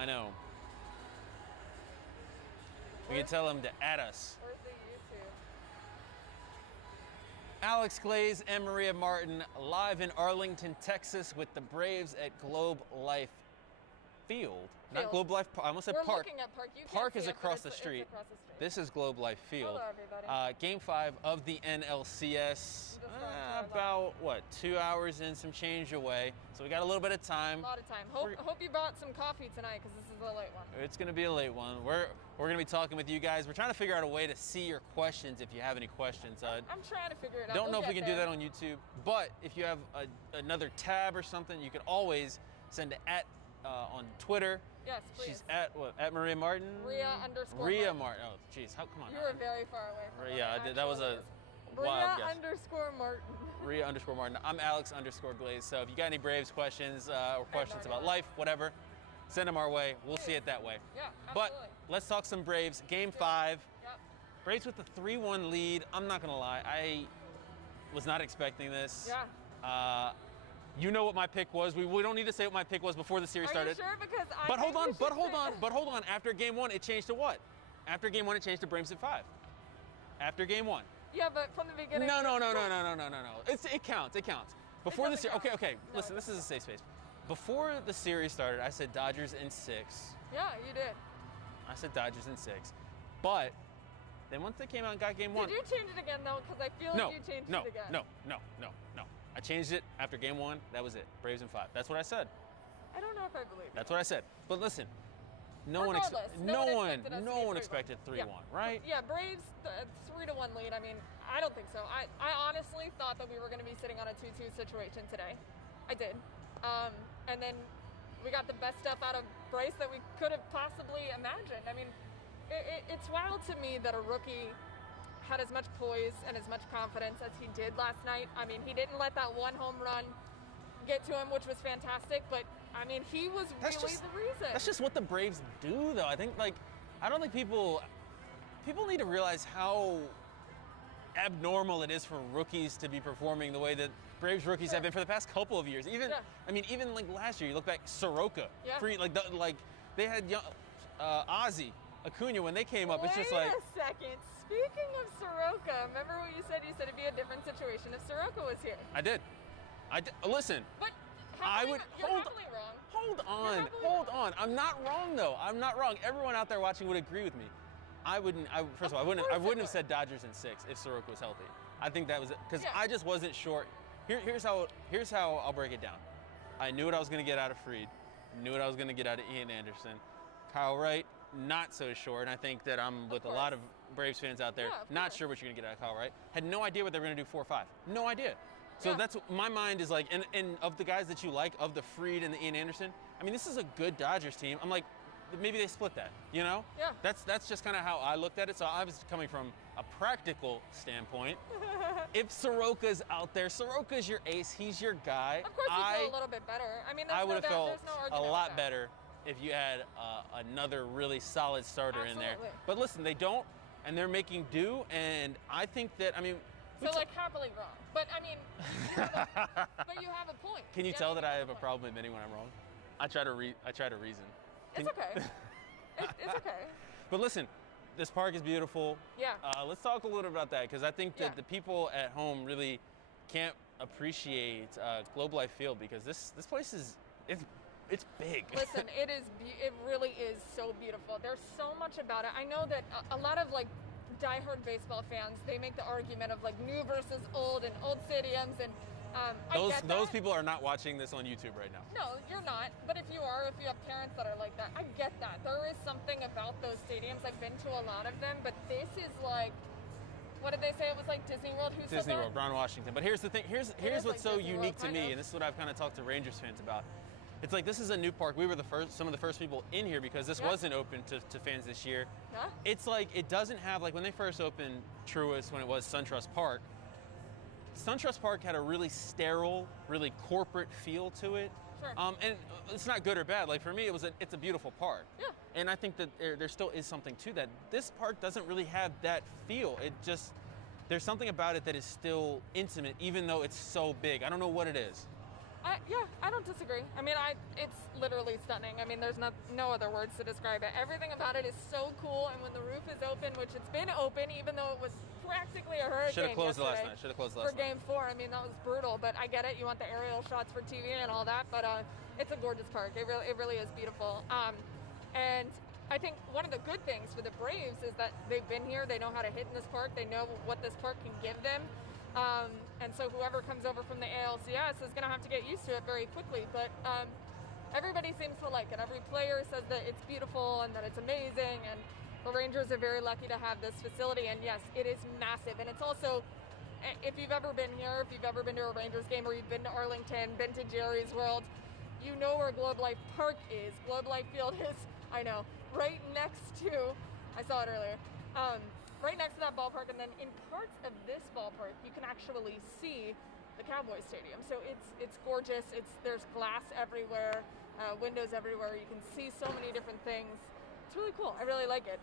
I know. We can tell him to add us. Where's the YouTube? Alex Glaze and Maria Martin live in Arlington, Texas with the Braves at Globe Life Field. Not Globe Life Park. I almost said We're Park. looking at Park. You Park can't is see it, across but the street. It's across the street. This is Globe Life Field. Hello, everybody. Game 5 of the NLCS. About, what, 2 hours and some change away. So we got a little bit of time. A lot of time. Hope you brought some coffee tonight because this is a late one. It's going to be a late one. We're going to be talking with you guys. We're trying to figure out a way to see your questions if you have any questions. I'm trying to figure it out. Don't know if we can do that on YouTube, but if you have another tab or something, you can always send it at on Twitter. Yes, please. She's at what? At Maria Martin? Ria_Martin. Martin. Oh, jeez. Come on. You were very far away from Yeah, that was a wild guess. Ria_Martin. Ria_Martin. I'm Alex_Glaze. So if you got any Braves questions or questions about life, whatever, send them our way. We'll see it that way. Yeah, absolutely. But let's talk some Braves. Game 5. Yep. Braves with the 3-1 lead. I'm not going to lie. I was not expecting this. Yeah. You know what my pick was. We don't need to say what my pick was before the series started. Are you sure? Because But hold on. After game 1, it changed to what? After game 1, it changed to Braves at 5. After game 1. Yeah, but from the beginning. No. It counts. Before the series. Okay. No, Listen, this is a safe space. Before the series started, I said Dodgers in 6. Yeah, you did. I said Dodgers in 6. But then once they came out and got game 1. Did you change it again though? Because I feel like you changed it again. No. I changed it after game 1. That was it. Braves in 5. That's what I said. I don't know if I believe it. That's what I said. But listen, no one expected 3-1, right? Yeah, Braves 3-1 lead. I mean, I don't think so. I honestly thought that we were going to be sitting on a 2-2 situation today. I did. And then we got the best stuff out of Bryce that we could have possibly imagined. I mean, it's wild to me that a rookie had as much poise and as much confidence as he did last night. I mean, he didn't let that one home run get to him, which was fantastic, but I mean, he was the reason. That's just what the Braves do, though. I don't think people need to realize how abnormal it is for rookies to be performing the way that Braves rookies have been for the past couple of years. Even like last year, you look back, Soroka, they had Ozzie, Acuna when they came up. It's just like. Wait a second. Speaking of Soroka, remember what you said? You said it'd be a different situation if Soroka was here. I did. Listen. But you're happily wrong. Hold on. I'm not wrong though. I'm not wrong. Everyone out there watching would agree with me. I wouldn't have said Dodgers in 6 if Soroka was healthy. I think that was it because I just wasn't sure. Here's how I'll break it down. I knew what I was going to get out of Fried. Knew what I was going to get out of Ian Anderson. Kyle Wright, not so sure, and I think that I'm with a lot of Braves fans out there, not sure what you're going to get out of Kyle Wright. Had no idea what they were going to do 4-5. No idea. So that's my mind is like, and of the guys that you like, of the Fried and the Ian Anderson, I mean, this is a good Dodgers team. I'm like, maybe they split that, you know? Yeah. That's just kind of how I looked at it. So I was coming from a practical standpoint. If Soroka's out there, Soroka's your ace. He's your guy. Of course, you feel a little bit better. I mean, I would have felt a lot better if you had another really solid starter in there. But listen, they don't, and they're making do. And I think that, I mean. So happily wrong. But I mean, but you have a point. Can you tell that I have a problem admitting when I'm wrong? I try to reason. It's okay. It's okay. But listen, this park is beautiful. Yeah. Let's talk a little about that because I think that the people at home really can't appreciate Globe Life Field because this place it's big. Listen, it really is so beautiful. There's so much about it. I know that a lot of diehard baseball fans, they make the argument of new versus old and old stadiums, and those people are not watching this on YouTube right now. No, you're not. But if you have parents that are like that, I get that. There is something about those stadiums. I've been to a lot of them, but this is what did they say? It was like Disney World. Disney World, Ron Washington. But here's the thing. Here's what's so unique to me, and this is what I've kind of talked to Rangers fans about. It's like this is a new park. We were some of the first people in here because this wasn't open to fans this year. Yeah. It's like it doesn't have when they first opened Truist when it was SunTrust Park. SunTrust Park had a really sterile, really corporate feel to it. Sure. And it's not good or bad. For me, it's a beautiful park. Yeah. And I think that there still is something to that. This park doesn't really have that feel. There's something about it that is still intimate, even though it's so big. I don't know what it is. Yeah, I don't disagree. I mean, it's literally stunning. I mean, there's no other words to describe it. Everything about it is so cool, and when the roof is open, which it's been open, even though it was practically a hurricane. Should have closed last night. For Game 4. I mean, that was brutal, but I get it. You want the aerial shots for TV and all that, but it's a gorgeous park. It really is beautiful. And I think one of the good things for the Braves is that they've been here. They know how to hit in this park. They know what this park can give them. And so whoever comes over from the ALCS is going to have to get used to it very quickly. But everybody seems to like it. Every player says that it's beautiful and that it's amazing. And the Rangers are very lucky to have this facility. And yes, it is massive. And it's also, if you've ever been here, if you've ever been to a Rangers game, or you've been to Arlington, been to Jerry's World, you know where Globe Life Park is. Globe Life Field is, I know, right next to, I saw it earlier, right next to that ballpark, and then in parts of this ballpark, you can actually see the Cowboys Stadium. So it's gorgeous. There's glass everywhere, windows everywhere. You can see so many different things. It's really cool. I really like it.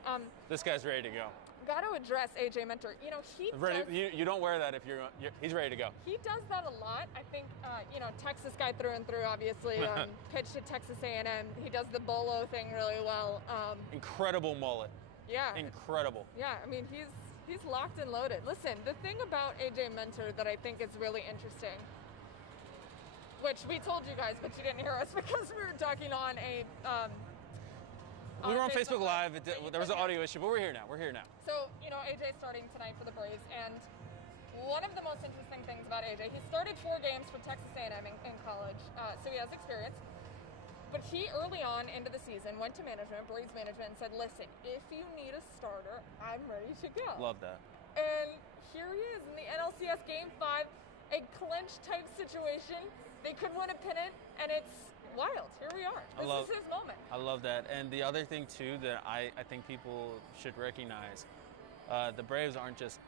This guy's ready to go. Got to address AJ Mentor. You know, you don't wear that if he's ready to go. He does that a lot. I think, Texas guy through and through, obviously. Pitched at Texas A&M. He does the bolo thing really well. Incredible mullet. Yeah. Incredible. Yeah, I mean, he's locked and loaded. Listen, the thing about AJ Mentor that I think is really interesting, which we told you guys, but you didn't hear us because we were talking on a... we were on Facebook Live. There was an audio issue, but we're here now. So, AJ's starting tonight for the Braves, and one of the most interesting things about AJ, he started 4 games for Texas A&M in college, so he has experience. But he, early on into the season, went to management, Braves management, and said, listen, if you need a starter, I'm ready to go. Love that. And here he is in the NLCS Game 5, a clinch-type situation. They could win a pennant, and it's wild. Here we are. This is his moment. I love that. And the other thing, too, that I think people should recognize, the Braves aren't just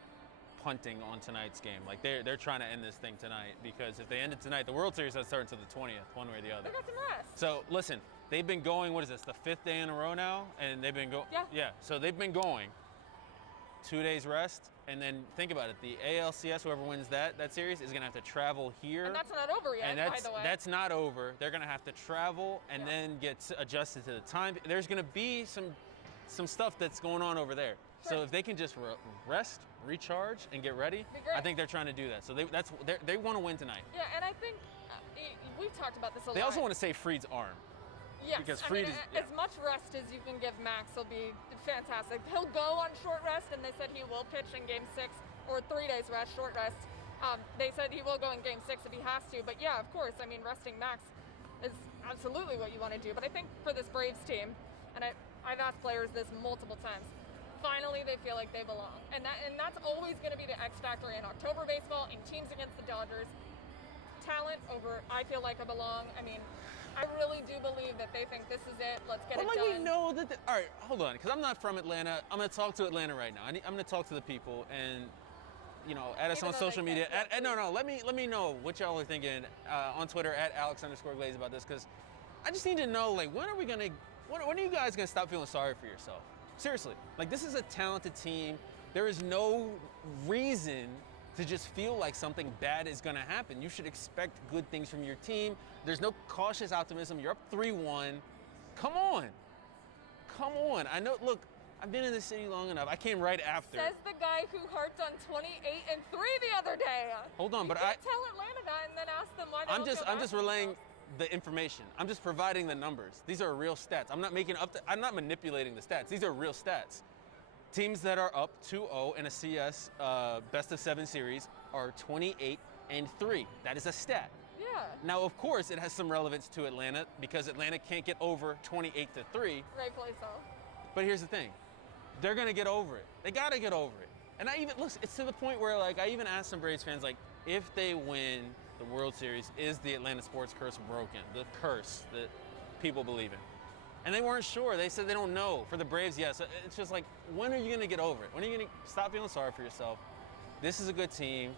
punting on tonight's game. Like, they're trying to end this thing tonight, because if they end it tonight, the World Series doesn't start until the 20th, one way or the other. They got some rest. So, listen, they've been going, what is this, the 5th day in a row now? And they've been going. Yeah, so they've been going. 2 days rest, and then think about it. The ALCS, whoever wins that series, is going to have to travel here. And that's not over yet, by the way. That's not over. They're going to have to travel and then get adjusted to the time. There's going to be some stuff that's going on over there. Sure. So if they can just rest, recharge, and get ready, I think they're trying to do that. So they want to win tonight. Yeah, and I think we've talked about this a lot. They also want to save Fried's arm. Yes, because Fried as much rest as you can give Max will be fantastic. He'll go on short rest, and they said he will pitch in Game 6, or 3 days rest, short rest. They said he will go in Game 6 if he has to. But yeah, of course, I mean, resting Max is absolutely what you want to do. But I think for this Braves team, and I've asked players this multiple times, finally they feel like they belong. And that's always going to be the X factor in October baseball, in teams against the Dodgers. Talent over, I feel like I belong. I mean, I really do believe that they think this is it. Let's get it done. We know that. All right, hold on, because I'm not from Atlanta. I'm going to talk to Atlanta right now. I'm going to talk to the people, and add us on social media. Let me know what y'all are thinking on Twitter @Alex_Glaze about this, because I just need to know, like, when are you guys going to stop feeling sorry for yourself? Seriously, like, this is a talented team. There is no reason to just feel like something bad is going to happen. You should expect good things from your team. There's no cautious optimism. You're up 3-1. Come on. I know, look, I've been in the city long enough. I came right after. Says the guy who harped on 28-3 the other day. Hold on, you can't tell Atlanta that and then ask them why they I'm just relaying the information. I'm just providing the numbers. These are real stats. I'm not making up I'm not manipulating the stats. These are real stats. Teams that are up 2-0 in a CS best of 7 series are 28-3. That is a stat. Yeah. Now, of course, it has some relevance to Atlanta because Atlanta can't get over 28-3. Rightfully so. But here's the thing. They're going to get over it. They got to get over it. And it's to the point where, like, I even asked some Braves fans, like, if they win the World Series, is the Atlanta sports curse broken? The curse that people believe in. And they weren't sure. They said they don't know. For the Braves, yes. It's just like, when are you going to get over it? When are you going to stop feeling sorry for yourself? This is a good team.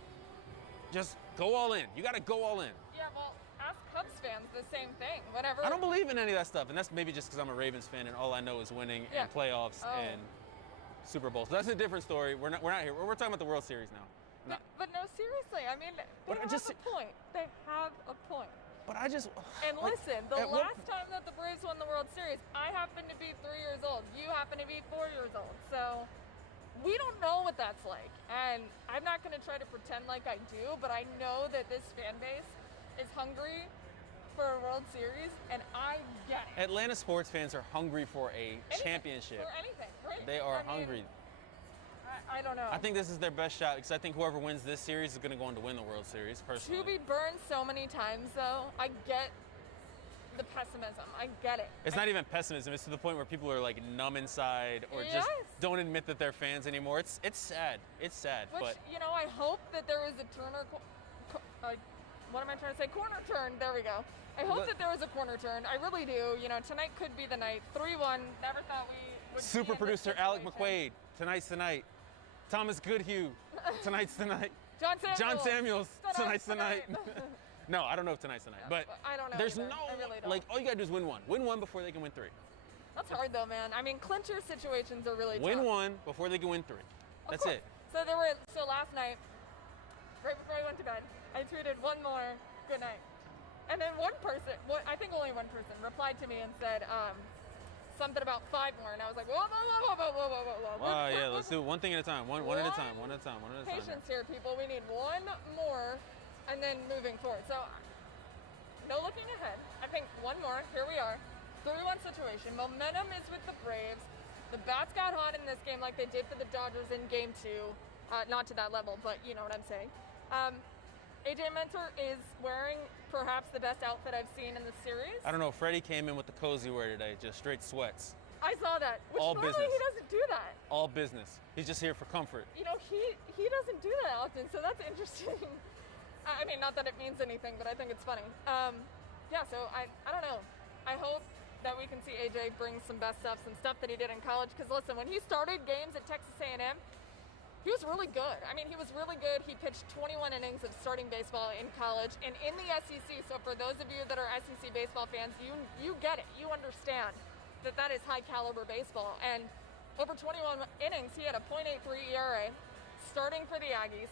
Just go all in. You got to go all in. Yeah, well, ask Cubs fans the same thing. Whatever. I don't believe in any of that stuff. And that's maybe just because I'm a Ravens fan and all I know is winning and playoffs and Super Bowl. So that's a different story. We're not here. We're talking about the World Series now. But no, seriously. I mean, they have a point. They have a point. But I just And like, listen, the at what- last time that the Braves won the World Series, I happened to be 3 years old. You happen to be 4 years old. So we don't know what that's like. And I'm not going to try to pretend like I do, but I know that this fan base is hungry for a World Series, and I get it. Atlanta sports fans are hungry for a championship. For anything, right? They are I mean, hungry. I don't know. I think this is their best shot because I think whoever wins this series is going to go on to win the World Series, personally. To be burned so many times, though, I get the pessimism. I get it. It's not even pessimism. It's to the point where people are like numb inside or just don't admit that they're fans anymore. It's sad. It's sad. Which, but you know, I hope that there is a what am I trying to say? Corner turn. There we go. I hope that there was a corner turn. I really do. You know, tonight could be the night. 3-1. Never thought we would. Super producer Alec McQuaid. Tonight's the night. Thomas Goodhue. Tonight's the night. John Samuels. Tonight's the night. No, I don't know if tonight's the night. But I don't know. There's either. no I really don't. like all you gotta do is win one. Win one before they can win three. That's hard though, man. I mean, clincher situations are really Win tough. one before they can win three. That's it. So last night, right before I went to bed, I tweeted one more good night. And then one person, I think only one person, replied to me and said something about 5 more. And I was like, whoa. Yeah, let's do it one thing at a time. One at a time. One at a time. Patience here, people. We need one more and then moving forward. So no looking ahead. I think one more. Here we are. 3-1 situation. Momentum is with the Braves. The bats got hot in this game like they did for the Dodgers in Game 2. Not to that level, but you know what I'm saying. AJ Mentor is wearing perhaps the best outfit I've seen in the series. I don't know. Freddie came in with the cozy wear today, just straight sweats. I saw that. Which all normally business. He doesn't do that. All business. He's just here for comfort. You know, he doesn't do that often, so that's interesting. I mean, not that it means anything, but I think it's funny. Yeah, so I don't know. I hope that we can see AJ bring some best stuff, some stuff that he did in college. Because listen, when he started games at Texas A&M, he was really good. I mean, he was really good. He pitched 21 innings of starting baseball in college and in the SEC. So for those of you that are SEC baseball fans, you get it. You understand that is high caliber baseball. And over 21 innings, he had a .83 ERA starting for the Aggies.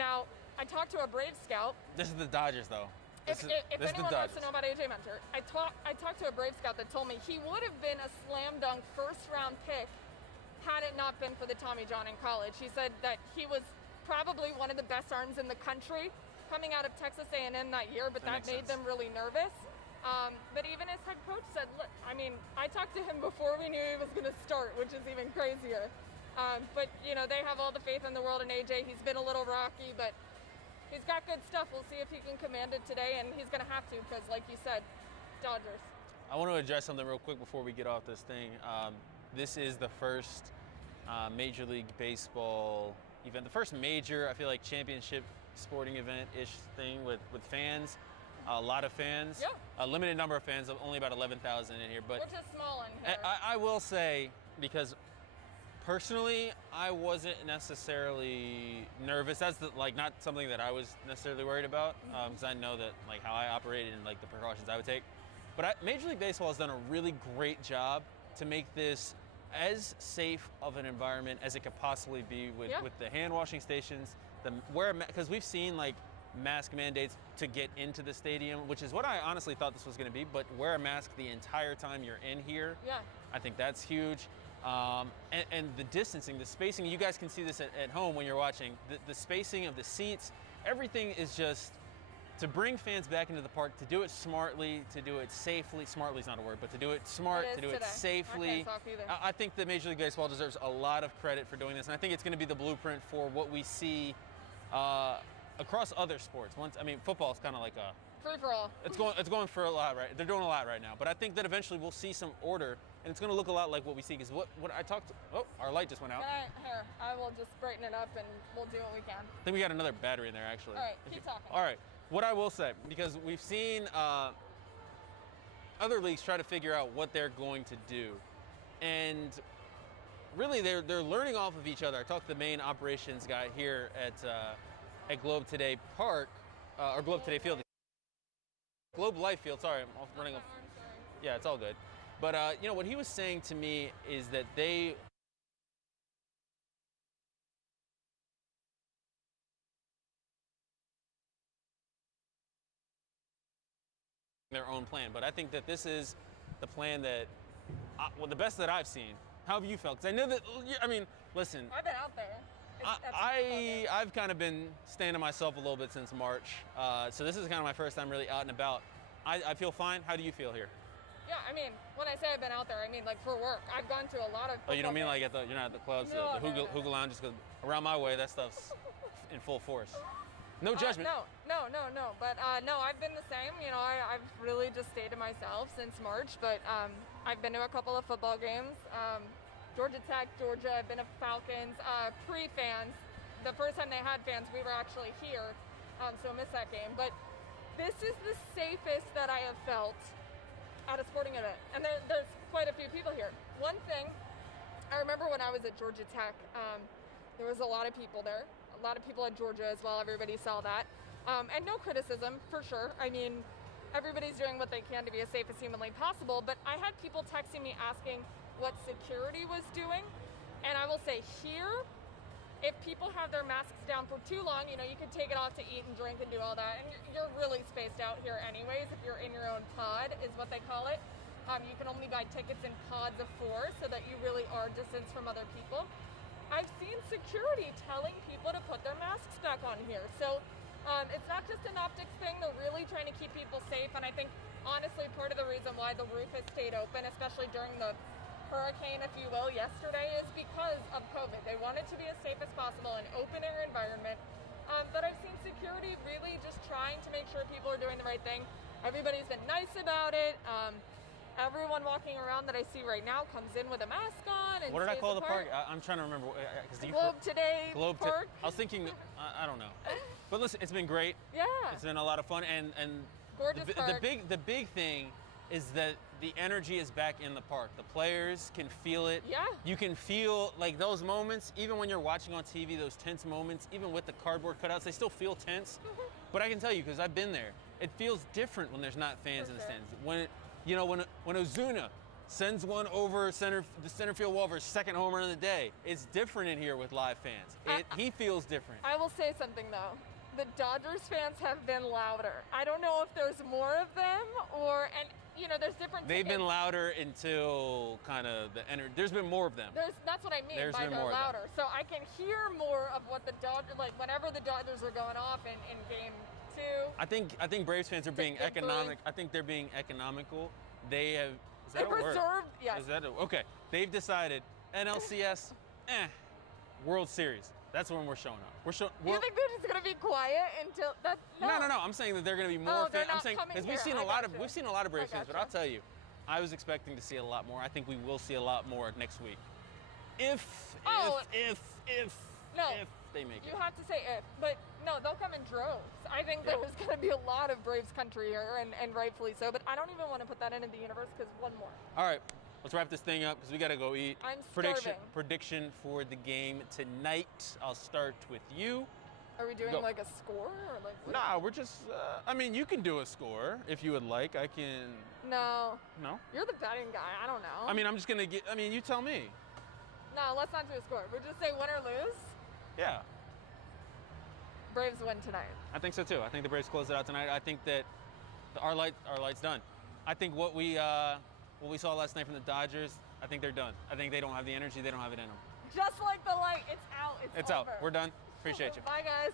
Now, I talked to a Braves scout. This is the Dodgers, though. If anyone wants to know about AJ Mentor, I talked to a Braves scout that told me he would have been a slam dunk first round pick had it not been for the Tommy John in college. He said that he was probably one of the best arms in the country coming out of Texas A&M that year, but that made them really nervous. But even his head coach said, look, I mean, I talked to him before we knew he was going to start, which is even crazier. But, you know, they have all the faith in the world in AJ. He's been a little rocky, but he's got good stuff. We'll see if he can command it today, and he's going to have to because, like you said, Dodgers. I want to address something real quick before we get off this thing. This is the first Major League Baseball event, the first major, I feel like, championship sporting event-ish thing with fans. A lot of fans. Yeah. A limited number of fans, only about 11,000 in here. But which is small in here. I will say, because personally, I wasn't necessarily nervous. That's not something that I was necessarily worried about, because I know that how I operate and the precautions I would take. But Major League Baseball has done a really great job to make this as safe of an environment as it could possibly be with the hand washing stations, because we've seen mask mandates to get into the stadium, which is what I honestly thought this was going to be, but wear a mask the entire time you're in here. Yeah. I think that's huge. And the distancing, the spacing, you guys can see this at home when you're watching, the spacing of the seats, everything is just to bring fans back into the park, to do it smartly, to do it safely. Smartly is not a word, but to do it smart, to do it safely. I can't talk either. I think that Major League Baseball deserves a lot of credit for doing this, and I think it's going to be the blueprint for what we see across other sports. Football is kind of like a free for all. It's going for a lot, right? They're doing a lot right now, but I think that eventually we'll see some order, and it's going to look a lot like what we see. Because what I talked to, our light just went out. Here, I will just brighten it up, and we'll do what we can. I think we got another battery in there, actually. All right, keep talking. All right, what I will say, because we've seen other leagues try to figure out what they're going to do, and really they're learning off of each other. I talked to the main operations guy here at Globe Today Park, or Globe Today Field. Globe Life Field, sorry, I'm running off. Yeah, it's all good. But, what he was saying to me is that they their own plan. But I think that this is the plan that, well, the best that I've seen. How have you felt? Because I know that, I mean, listen. I've been out there. I've kind of been staying to myself a little bit since March. So this is kind of my first time really out and about. I feel fine. How do you feel here? Yeah, I mean, when I say I've been out there, I mean like for work. I've gone to a lot of. Oh, you don't mean like you're not at the clubs, No, the hookah lounges? Because around my way, that stuff's in full force. No judgment. No. But no, I've been the same. You know, I've really just stayed to myself since March. But I've been to a couple of football games. Georgia Tech, Georgia. I've been to Falcons. Pre-fans. The first time they had fans, we were actually here, so I missed that game. But this is the safest that I have felt at a sporting event. And there's quite a few people here. One thing, I remember when I was at Georgia Tech, there was a lot of people there. A lot of people at Georgia as well. Everybody saw that. And no criticism, for sure. I mean, everybody's doing what they can to be as safe as humanly possible. But I had people texting me asking what security was doing. And I will say here, if people have their masks down for too long, you know, you can take it off to eat and drink and do all that. And you're really spaced out here anyways. If you're in your own pod, is what they call it. You can only buy tickets in pods of 4 so that you really are distanced from other people. I've seen security telling people to put their masks back on here. So it's not just an optics thing. They're really trying to keep people safe. And I think, honestly, part of the reason why the roof has stayed open, especially during the hurricane, if you will, yesterday, is because of COVID. They want it to be as safe as possible, an open air environment. But I've seen security really just trying to make sure people are doing the right thing. Everybody's been nice about it. Everyone walking around that I see right now comes in with a mask on. And what did I call the park? I'm trying to remember. Globe Today Park. I was thinking, I don't know. But listen, it's been great. Yeah. It's been a lot of fun. And gorgeous park. The big thing is that the energy is back in the park. The players can feel it. Yeah. You can feel like those moments, even when you're watching on TV, those tense moments, even with the cardboard cutouts, they still feel tense. But I can tell you, because I've been there, it feels different when there's not fans in the stands. When Ozuna sends one over the center field wall for his second home run of the day, it's different in here with live fans. He feels different. I will say something though. The Dodgers fans have been louder. I don't know if there's more of them there's different. They've been louder until kind of the energy. There's been more of them. That's what I mean by they're louder. So I can hear more of what the Dodgers, like whenever the Dodgers are going off in game 2. I think Braves fans are being economic. I think they're being economical. They have. Is that a word? Preserved. Yes. Is that okay? They've decided NLCS, World Series. That's when we're showing up. You think they're just gonna be quiet until that? No. I'm saying that they're gonna be more fans. I'm saying because we've seen a lot of Braves fans, but I'll tell you, I was expecting to see a lot more. I think we will see a lot more next week. If they make it. You have to say if, but no, they'll come in droves. I think there's going to be a lot of Braves country here, and rightfully so, but I don't even want to put that into the universe because one more. All right, let's wrap this thing up because we got to go eat. I'm starving. Prediction for the game tonight. I'll start with you. Are we doing like a score? Or like? Nah, we're just, you can do a score if you would like. I can. No. No? You're the betting guy. I don't know. I'm just going to you tell me. No, let's not do a score. We'll just say win or lose. Yeah. Braves win tonight. I think so too. I think the Braves close it out tonight. I think that our light's done. I think what we saw last night from the Dodgers, I think they're done. I think they don't have the energy. They don't have it in them. Just like the light, it's out. It's over. Out. We're done. Appreciate you. Bye, guys.